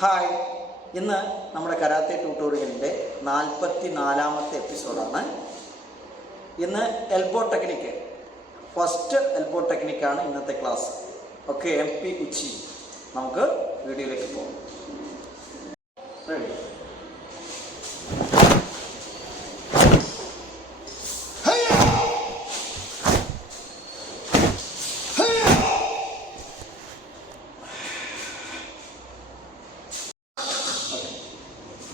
Hi ഇന്ന് നമ്മുടെ karate ട്യൂട്ടോറിയലിന്റെ നാൽപ്പത്തി നാലാമത്തെ എപ്പിസോഡാണ്. ഇന്ന് എൽബോ ടെക്നിക്ക് ഫസ്റ്റ് എൽബോ ടെക്നിക്കാണ് ഇന്നത്തെ ക്ലാസ്. ഓക്കെ എം പി ഉച്ചി നമുക്ക് വീഡിയോയിലേക്ക് പോകാം.